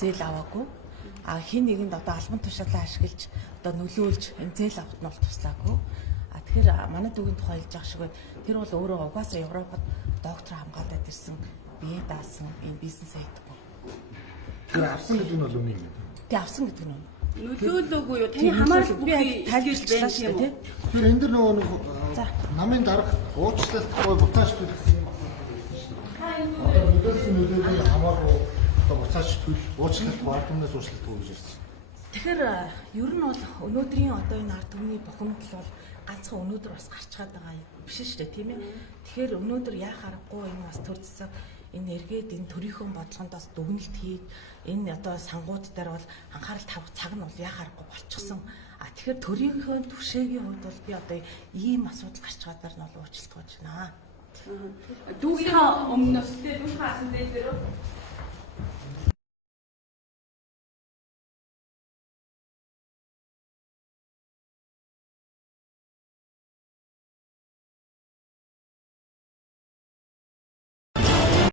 зээл аваагүй. Хин нэгэнд одоо албан тушаалаа ашиглаж одоо нөлөөлж энэ зээл авахд нь бол туслаагүй. Тэгэхээр манай дүүгийн тухай хэлж байгаа шиг байна. Тэр бол өөрөө угаасаа Европод доктор хамгаалаад ирсэн, бие даасан энэ бизнес хийдэггүй. Тэр авсан гэдэг нь бол үнэн юм. Тэг авсан гэдэг нь үнэн. Нөлөөлөөгүй юу? Таны хамаарал бүхий тайлбарлаж шүү дээ. Тэр энэ дэр нөгөө намын дарга уучлалтгүй буцааж төлсөн юм байна. Одоо нөлөөлсөн нөлөөлөл хамаагүй одоо буцааж төл уучлалт баатамнаас уучлалтгүй гэж ирсэн. Тэгэхээр ер нь бол өнөөдрийн одоо энэ ард түмний бухимдал бол ганцхан өнөөдөр бас гарч чад байгаа биш шүү дээ, тийм ээ. Тэгэхээр өнөөдөр яах аргагүй энэ бас төр засаг энэ эргээд энэ төрийнхөө бодлогондоос дүгнэлт хийж энэ одоо сангууд дээр бол анхаарал тавих цаг нь бол яах аргагүй болчихсон. Тэгэхээр төрийнхөө түвшээгийн хувьд бол би одоо ийм асуудал гарч байгаадаар нь бол уучлалт гож байна. Дүүгийн өмнөөс дүүхийн асан дээр